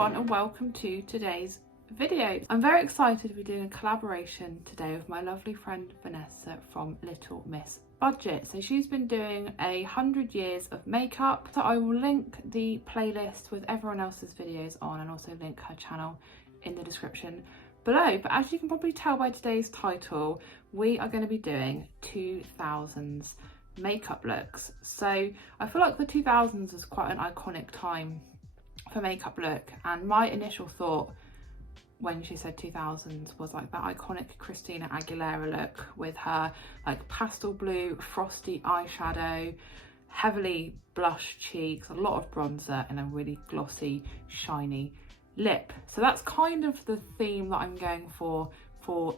everyone and welcome to today's video. I'm very excited to be doing a collaboration today with my lovely friend Vanessa from Little Miss Budget. So she's been doing 100 years of makeup. So I will link the playlist with everyone else's videos on and also link her channel in the description below. But as you can probably tell by today's title, we are going to be doing 2000s makeup looks. So I feel like the 2000s was quite an iconic time for makeup look, and my initial thought when she said 2000s was like that iconic Christina Aguilera look with her like pastel blue frosty eyeshadow, heavily blush cheeks, a lot of bronzer and a really glossy shiny lip. So that's kind of the theme that I'm going for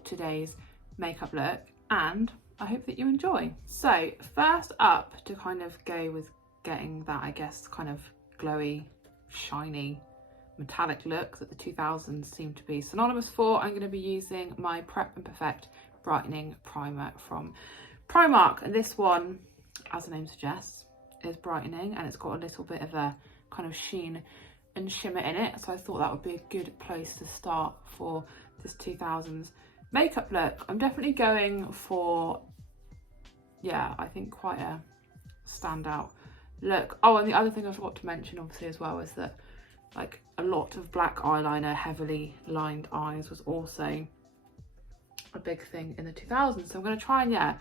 today's makeup look, and I hope that you enjoy. So first up, to kind of go with getting that, I guess, kind of glowy, shiny, metallic look that the 2000s seem to be synonymous for, I'm going to be using my Prep and Perfect Brightening Primer from Primark. And this one, as the name suggests, is brightening, and it's got a little bit of a kind of sheen and shimmer in it. So I thought that would be a good place to start for this 2000s makeup look. I'm definitely going for, yeah, I think quite a standout look. Oh, and the other thing I forgot to mention obviously as well is that like a lot of black eyeliner, heavily lined eyes was also a big thing in the 2000s. So I'm going to try and, yeah,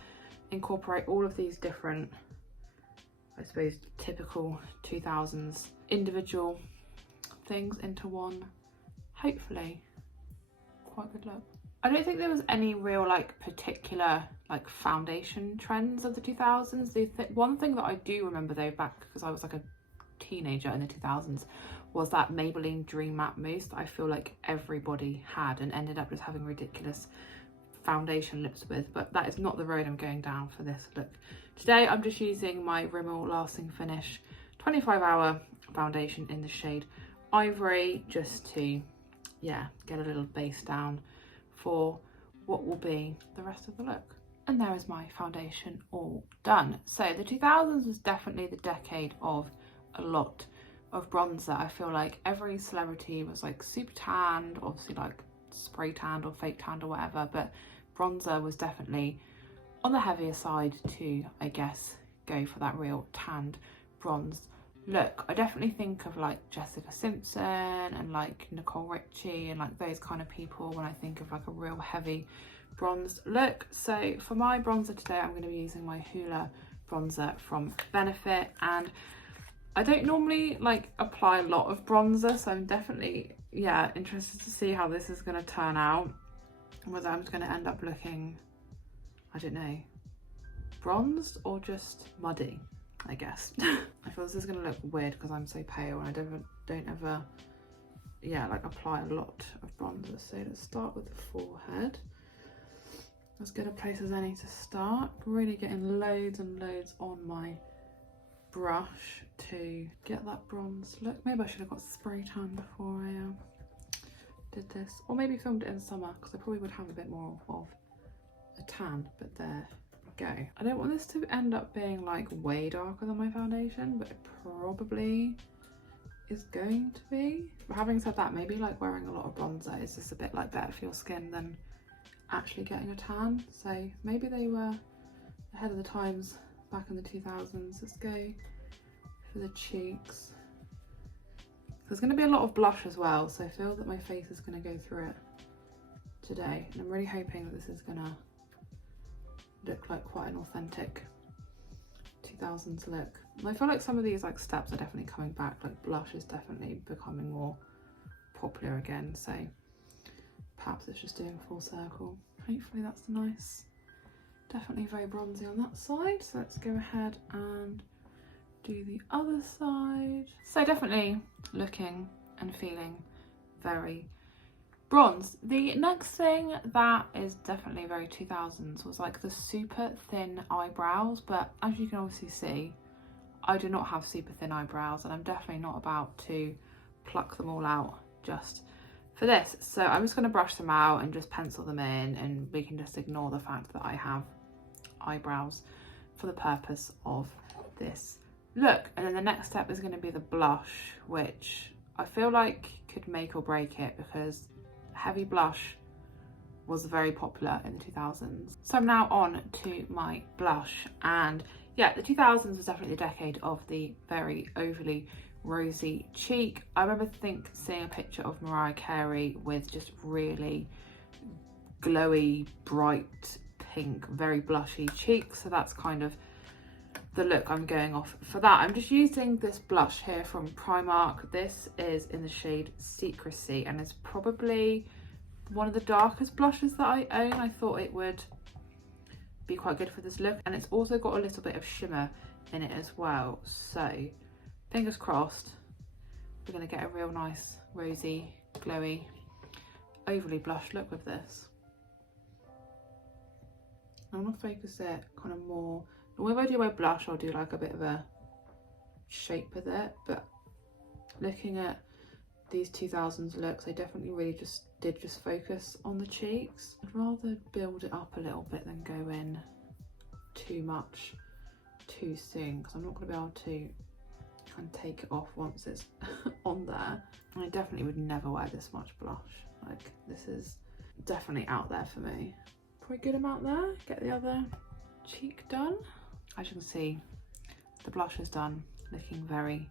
incorporate all of these different, I suppose, typical 2000s individual things into one, hopefully quite good look. I don't think there was any real like particular like foundation trends of the 2000s. One thing that I do remember though, back because I was like a teenager in the 2000s, was that Maybelline Dream Matte Mousse that I feel like everybody had and ended up just having ridiculous foundation lips with. But that is not the road I'm going down for this look. Today I'm just using my Rimmel Lasting Finish 25-hour foundation in the shade Ivory, just to, yeah, get a little base down for what will be the rest of the look. And there is my foundation all done. So the 2000s was definitely the decade of a lot of bronzer. I feel like every celebrity was like super tanned, obviously like spray tanned or fake tanned or whatever, but bronzer was definitely on the heavier side to, I guess, go for that real tanned bronze look. I definitely think of like Jessica Simpson and like Nicole Richie and like those kind of people when I think of like a real heavy bronze look. So for my bronzer today, I'm going to be using my Hoola bronzer from Benefit, and I don't normally like apply a lot of bronzer, so I'm definitely, yeah, interested to see how this is going to turn out, whether I'm going to end up looking, I don't know, bronzed or just muddy, I guess. I feel this is going to look weird because I'm so pale and I don't ever, yeah, like apply a lot of bronzer. So let's start with the forehead. As good a place as any to start. Really getting loads and loads on my brush to get that bronze look. Maybe I should have got spray tan before I did this, or maybe filmed it in summer because I probably would have a bit more of a tan, but there we go. I don't want this to end up being like way darker than my foundation, but it probably is going to be. But having said that, maybe like wearing a lot of bronzer is just a bit like better for your skin than actually getting a tan. So maybe they were ahead of the times back in the 2000s. Let's go for the cheeks. There's going to be a lot of blush as well, so I feel that my face is going to go through it today, and I'm really hoping that this is going to look like quite an authentic 2000s look. And I feel like some of these like steps are definitely coming back, like blush is definitely becoming more popular again, so perhaps it's just doing a full circle. Hopefully that's nice. Definitely very bronzy on that side, so let's go ahead and do the other side. So definitely looking and feeling very bronzed. The next thing that is definitely very 2000s was like the super thin eyebrows, but as you can obviously see, I do not have super thin eyebrows, and I'm definitely not about to pluck them all out just for this. So I'm just going to brush them out and just pencil them in, and we can just ignore the fact that I have eyebrows for the purpose of this look. And then the next step is going to be the blush, which I feel like could make or break it, because heavy blush was very popular in the 2000s. So I'm now on to my blush, and yeah, the 2000s was definitely the decade of the very overly rosy cheek. I remember seeing a picture of Mariah Carey with just really glowy, bright pink, very blushy cheeks, so that's kind of the look I'm going off for that. I'm just using this blush here from Primark. This is in the shade Secrecy, and it's probably one of the darkest blushes that I own. I thought it would be quite good for this look, and it's also got a little bit of shimmer in it as well, so fingers crossed we're going to get a real nice rosy, glowy, overly blush look with this. I want to focus it kind of more. When I do my blush, I'll do like a bit of a shape with it, but looking at these 2000s looks, I definitely really did focus on the cheeks. I'd rather build it up a little bit than go in too much too soon, because I'm not going to be able to kind of take it off once it's on there. And I definitely would never wear this much blush. Like, this is definitely out there for me. Probably a good amount there. Get the other cheek done. As you can see, the blush is done, looking very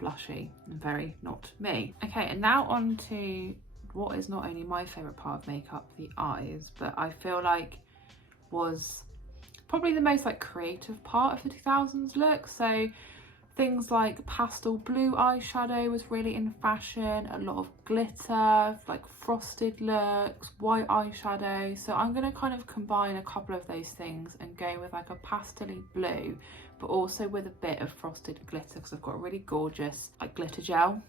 blushy and very not me. Okay, and now on to what is not only my favourite part of makeup, the eyes, but I feel like was probably the most like creative part of the 2000s look. So things like pastel blue eyeshadow was really in fashion, a lot of glitter, like frosted looks, white eyeshadow. So I'm going to kind of combine a couple of those things and go with like a pastel-y blue, but also with a bit of frosted glitter, because I've got a really gorgeous like glitter gel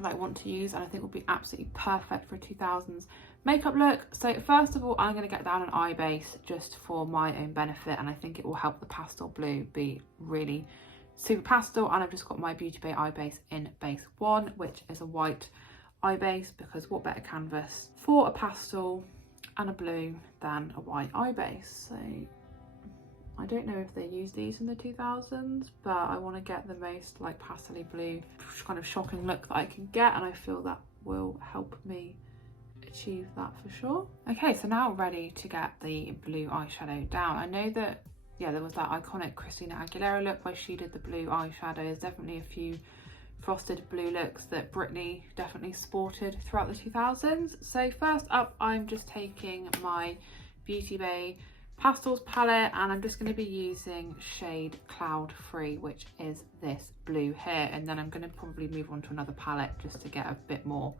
that I want to use, and I think will be absolutely perfect for a 2000s makeup look. So first of all, I'm going to get down an eye base just for my own benefit, and I think it will help the pastel blue be really super pastel. And I've just got my Beauty Bay eye base in base 1, which is a white eye base, because what better canvas for a pastel and a blue than a white eye base. So I don't know if they use these in the 2000s, but I want to get the most like pastel-y blue kind of shocking look that I can get, and I feel that will help me achieve that for sure. Okay, so now ready to get the blue eyeshadow down. I know that, yeah, there was that iconic Christina Aguilera look where she did the blue eyeshadow. There's definitely a few frosted blue looks that Britney definitely sported throughout the 2000s. So first up, I'm just taking my Beauty Bay Pastels palette, and I'm just going to be using shade Cloud Free, which is this blue here, and then I'm going to probably move on to another palette just to get a bit more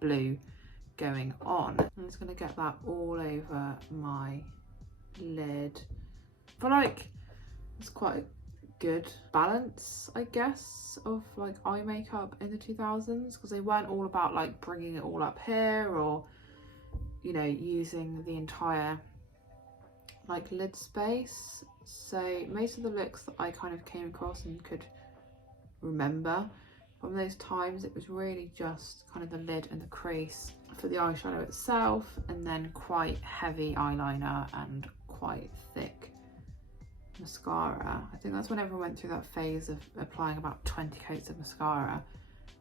blue going on. I'm just going to get that all over my lid. I feel like it's quite a good balance, I guess, of like eye makeup in the 2000s, because they weren't all about like bringing it all up here, or, you know, using the entire like lid space. So most of the looks that I kind of came across and could remember from those times, it was really just kind of the lid and the crease for the eyeshadow itself, and then quite heavy eyeliner and quite thick mascara. I think that's when everyone went through that phase of applying about 20 coats of mascara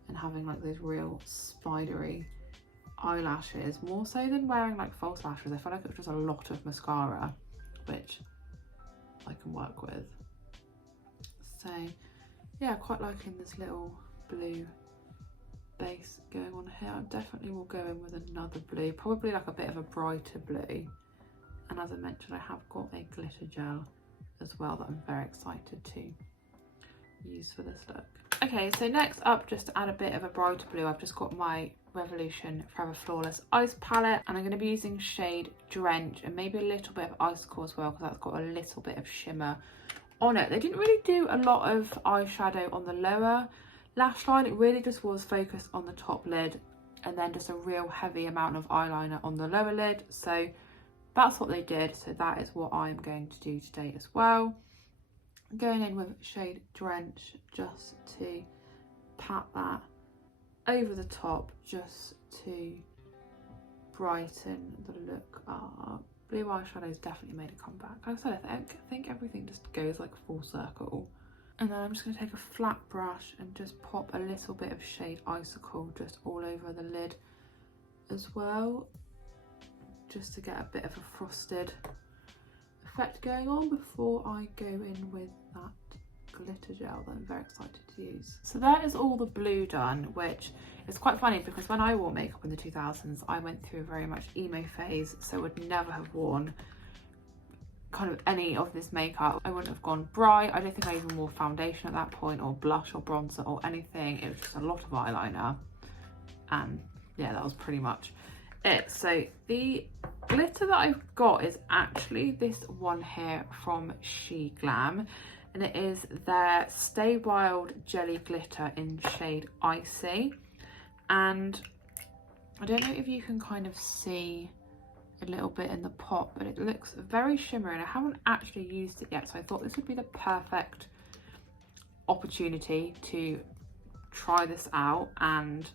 and having like those real spidery eyelashes, more so than wearing like false lashes. I felt like it was just a lot of mascara, which I can work with. So yeah, quite liking this little blue base going on here. I definitely will go in with another blue, probably like a bit of a brighter blue. And as I mentioned, I have got a glitter gel as well that I'm very excited to use for this look. Okay, so next up, just to add a bit of a brighter blue, I've just got my Revolution Forever Flawless Ice palette, and I'm going to be using shade Drench and maybe a little bit of Icicle as well, because that's got a little bit of shimmer on it. They didn't really do a lot of eyeshadow on the lower lash line. It really just was focused on the top lid, and then just a real heavy amount of eyeliner on the lower lid. So that's what they did, so that is what I'm going to do today as well. I'm going in with shade Drench just to pat that over the top, just to brighten the look up. Blue eyeshadow's definitely made a comeback. Like I said, I think everything just goes like full circle. And then I'm just going to take a flat brush and just pop a little bit of shade Icicle just all over the lid as well, just to get a bit of a frosted effect going on before I go in with that glitter gel that I'm very excited to use. So that is all the blue done, which is quite funny because when I wore makeup in the 2000s, I went through a very much emo phase, so would never have worn kind of any of this makeup. I wouldn't have gone bright. I don't think I even wore foundation at that point, or blush or bronzer or anything. It was just a lot of eyeliner, and yeah, that was pretty much it. So the glitter that I've got is actually this one here from She Glam, and it is their Stay Wild Jelly Glitter in shade Icy. And I don't know if you can kind of see a little bit in the pot, but it looks very shimmery, and I haven't actually used it yet, so I thought this would be the perfect opportunity to try this out and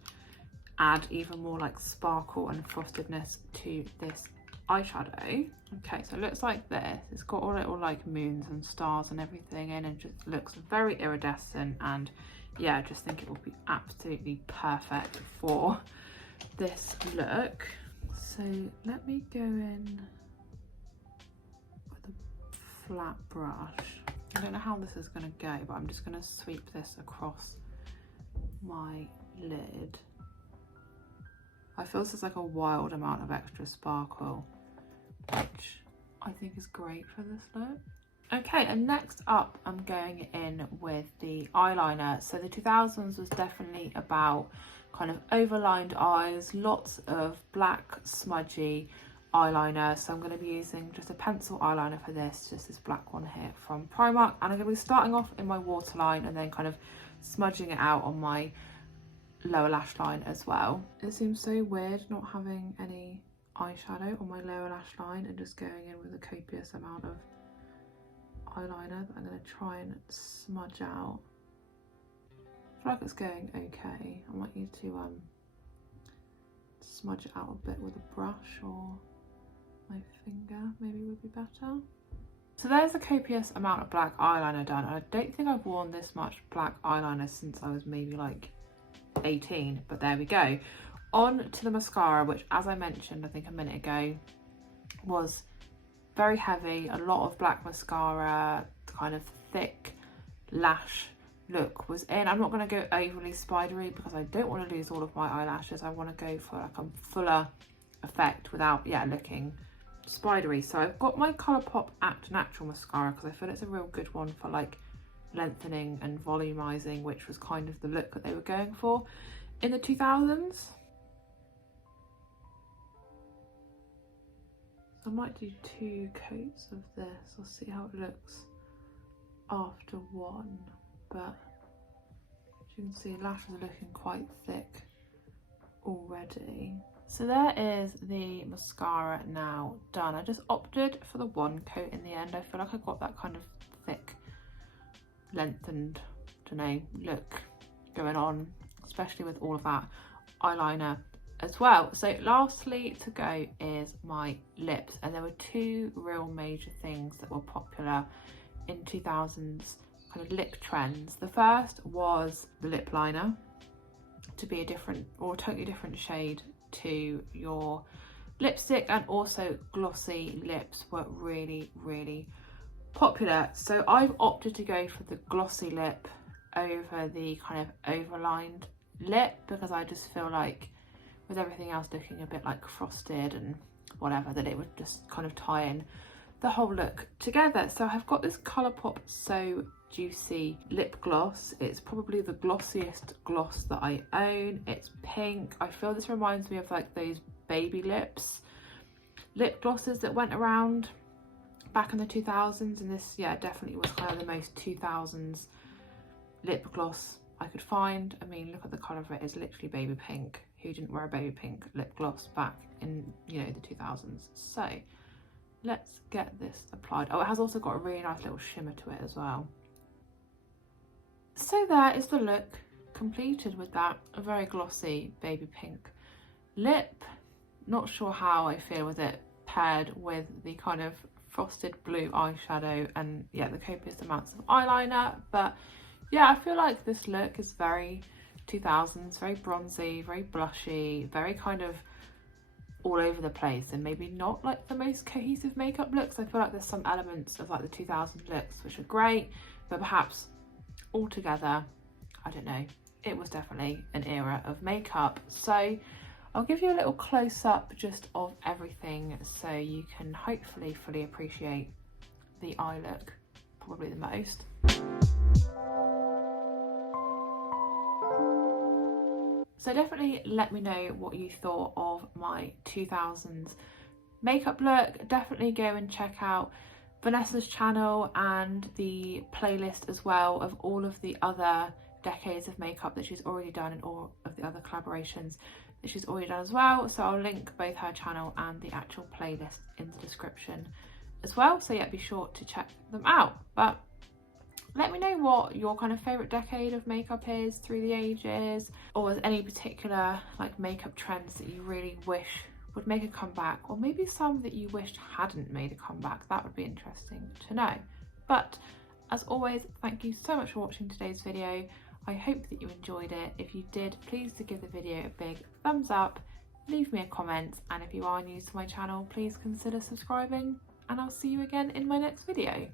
add even more like sparkle and frostedness to this eyeshadow. Okay, so it looks like this. It's got all little like moons and stars and everything in, and just looks very iridescent, and yeah, I just think it will be absolutely perfect for this look. So let me go in with a flat brush. I don't know how this is going to go, but I'm just going to sweep this across my lid. I feel this is like a wild amount of extra sparkle, which I think is great for this look. Okay, and next up I'm going in with the eyeliner. So the 2000s was definitely about kind of overlined eyes, lots of black smudgy eyeliner. So I'm going to be using just a pencil eyeliner for this, just this black one here from Primark. And I'm going to be starting off in my waterline and then kind of smudging it out on my lower lash line as well. It seems so weird not having any eyeshadow on my lower lash line and just going in with a copious amount of eyeliner that I'm going to try and smudge out. I feel like it's going okay. I might need to smudge it out a bit with a brush, or my finger maybe would be better. So there's a copious amount of black eyeliner done. I don't think I've worn this much black eyeliner since I was maybe like 18, but there we go. On to the mascara, which, as I mentioned I think a minute ago, was very heavy, a lot of black mascara, kind of thick lash look was in. I'm not going to go overly spidery because I don't want to lose all of my eyelashes. I want to go for like a fuller effect without looking spidery. So I've got my Colourpop Act Natural mascara because I feel it's a real good one for like lengthening and volumizing, which was kind of the look that they were going for in the 2000s. So I might do 2 coats of this. I'll see how it looks after one, but as you can see, lashes are looking quite thick already. So there is the mascara now done. I just opted for the 1 coat in the end. I feel like I got that kind of thick, lengthened, don't know, look going on, especially with all of that eyeliner as well. So lastly to go is my lips, and there were 2 real major things that were popular in 2000s kind of lip trends. The first was the lip liner, to be a different or totally different shade to your lipstick, and also glossy lips were really popular. So I've opted to go for the glossy lip over the kind of overlined lip because I just feel like with everything else looking a bit like frosted and whatever, that it would just kind of tie in the whole look together. So I've got this Colourpop So Juicy lip gloss. It's probably the glossiest gloss that I own. It's pink. I feel this reminds me of like those baby lip glosses that went around back in the 2000s, and this definitely was kind of the most 2000s lip gloss I could find. I mean, look at the colour of it. It's literally baby pink. Who didn't wear a baby pink lip gloss back in, you know, the 2000s? So let's get this applied. Oh, it has also got a really nice little shimmer to it as well. So there is the look completed with that, a very glossy baby pink lip. Not sure how I feel with it paired with the kind of frosted blue eyeshadow and yeah, the copious amounts of eyeliner. But yeah, I feel like this look is very 2000s, very bronzy, very blushy, very kind of all over the place, and maybe not like the most cohesive makeup looks. I feel like there's some elements of like the 2000s looks which are great, but perhaps all together, I don't know, it was definitely an era of makeup. So I'll give you a little close-up just of everything so you can hopefully fully appreciate the eye look probably the most. So definitely let me know what you thought of my 2000s makeup look. Definitely go and check out Vanessa's channel and the playlist as well of all of the other decades of makeup that she's already done and all of the other collaborations that she's already done as well. So I'll link both her channel and the actual playlist in the description as well. So yeah, be sure to check them out. But let me know what your kind of favourite decade of makeup is through the ages, or any particular like makeup trends that you really wish would make a comeback, or maybe some that you wished hadn't made a comeback. That would be interesting to know. But as always, thank you so much for watching today's video. I hope that you enjoyed it. If you did, please do give the video a big thumbs up, leave me a comment, and if you are new to my channel, please consider subscribing, and I'll see you again in my next video.